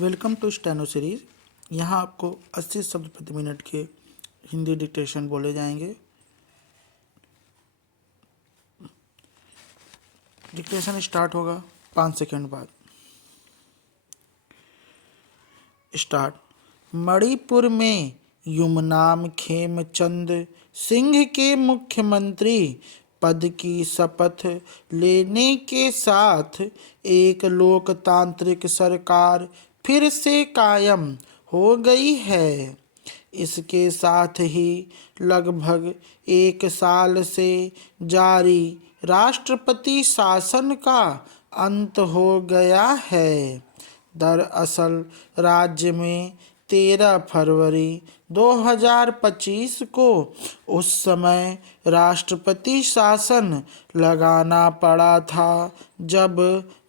Welcome to steno series. यहाँ आपको 80 शब्द प्रति मिनट के हिंदी डिक्टेशन बोले जाएंगे। डिक्टेशन स्टार्ट होगा 5 सेकंड बाद। स्टार्ट। मणिपुर में युमनाम खेमचंद सिंह के मुख्यमंत्री पद की शपथ लेने के साथ एक लोकतांत्रिक सरकार फिर से कायम हो गई है। इसके साथ ही लगभग एक साल से जारी राष्ट्रपति शासन का अंत हो गया है। दरअसल राज्य में 13 फरवरी 2025 को उस समय राष्ट्रपति शासन लगाना पड़ा था जब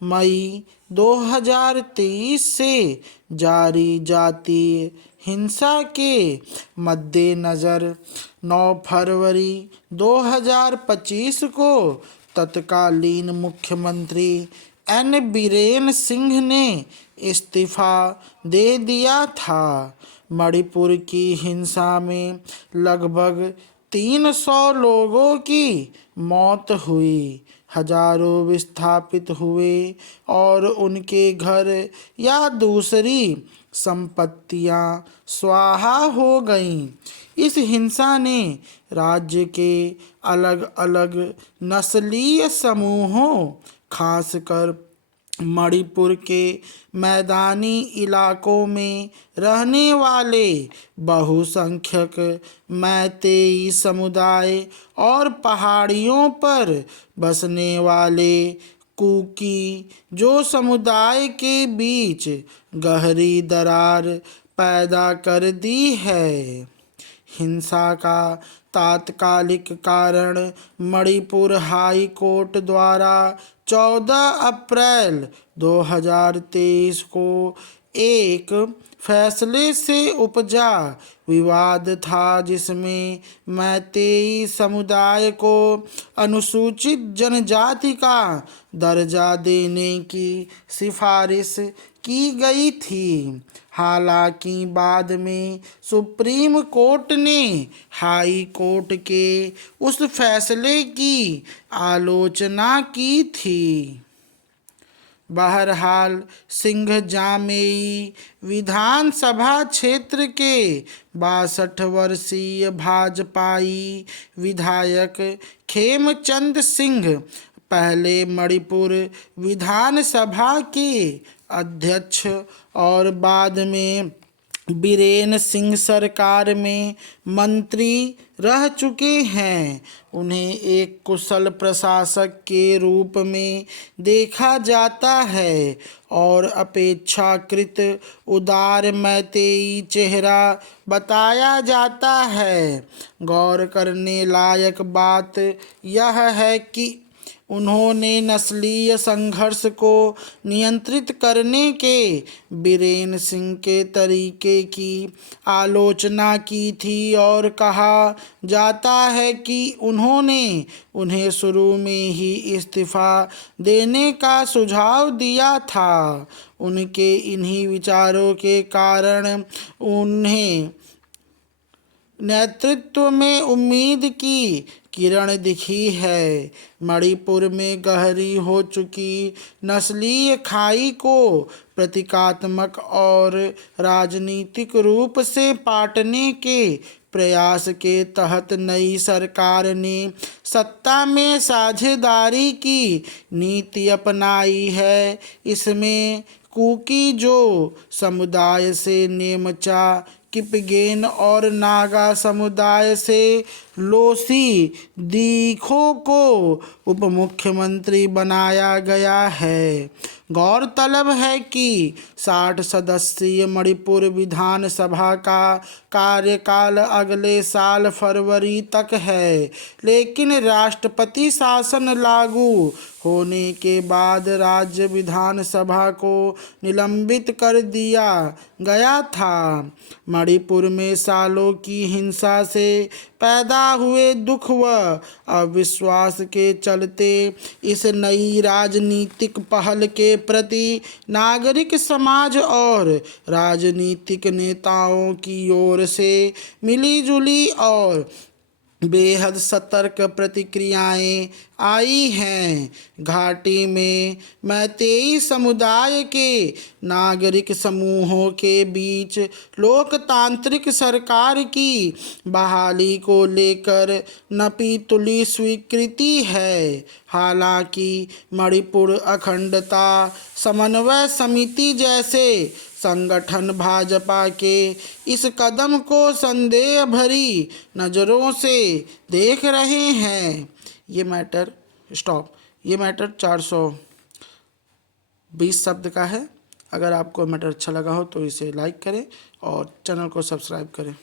मई 2023 से जारी जातीय हिंसा के मद्देनज़र 9 फरवरी 2025 को तत्कालीन मुख्यमंत्री एन बीरेन सिंह ने इस्तीफा दे दिया था। मणिपुर की हिंसा में लगभग 300 लोगों की मौत हुई, हजारों विस्थापित हुए और उनके घर या दूसरी संपत्तियां स्वाहा हो गईं। इस हिंसा ने राज्य के अलग अलग नस्लीय समूहों, खासकर मणिपुर के मैदानी इलाकों में रहने वाले बहुसंख्यक मैतेई समुदाय और पहाड़ियों पर बसने वाले कुकी जो समुदाय के बीच गहरी दरार पैदा कर दी है। हिंसा का तात्कालिक कारण मणिपुर हाई कोर्ट द्वारा 14 अप्रैल 2023 को एक फैसले से उपजा विवाद था, जिसमें मैतेई समुदाय को अनुसूचित जनजाति का दर्जा देने की सिफारिश की गई थी। हालांकि बाद में सुप्रीम कोर्ट ने हाई कोर्ट के उस फैसले की आलोचना की थी। बहरहाल सिंह जामेई विधानसभा क्षेत्र के 62 वर्षीय भाजपाई विधायक खेमचंद सिंह पहले मणिपुर विधानसभा के अध्यक्ष और बाद में बीरेन सिंह सरकार में मंत्री रह चुके हैं। उन्हें एक कुशल प्रशासक के रूप में देखा जाता है और अपेक्षाकृत उदार मैतेई चेहरा बताया जाता है। गौर करने लायक बात यह है कि उन्होंने नस्लीय संघर्ष को नियंत्रित करने के बीरेन सिंह के तरीके की आलोचना की थी और कहा जाता है कि उन्होंने उन्हें शुरू में ही इस्तीफा देने का सुझाव दिया था। उनके इन्हीं विचारों के कारण उन्हें नेतृत्व में उम्मीद की किरण दिखी है। मणिपुर में गहरी हो चुकी नस्लीय खाई को प्रतीकात्मक और राजनीतिक रूप से पाटने के प्रयास के तहत नई सरकार ने सत्ता में साझेदारी की नीति अपनाई है। इसमें कुकी जो समुदाय से नेमचा, किपगेन और नागा समुदाय से लोसी दीखो को उप मुख्यमंत्री बनाया गया है। गौरतलब है कि 60 सदस्यीय मणिपुर विधानसभा का कार्यकाल अगले साल फरवरी तक है, लेकिन राष्ट्रपति शासन लागू होने के बाद राज्य विधानसभा को निलंबित कर दिया गया था। मणिपुर में सालों की हिंसा से पैदा हुए दुख व अविश्वास के चलते इस नई राजनीतिक पहल के प्रति नागरिक समाज और राजनीतिक नेताओं की ओर से मिलीजुली और बेहद सतर्क प्रतिक्रियाएं आई हैं। घाटी में मैतेई समुदाय के नागरिक समूहों के बीच लोकतांत्रिक सरकार की बहाली को लेकर नपी तुली स्वीकृति है। हालांकि मणिपुर अखंडता समन्वय समिति जैसे संगठन भाजपा के इस कदम को संदेह भरी नज़रों से देख रहे हैं। ये मैटर 420 शब्द का है। अगर आपको मैटर अच्छा लगा हो तो इसे लाइक करें और चैनल को सब्सक्राइब करें।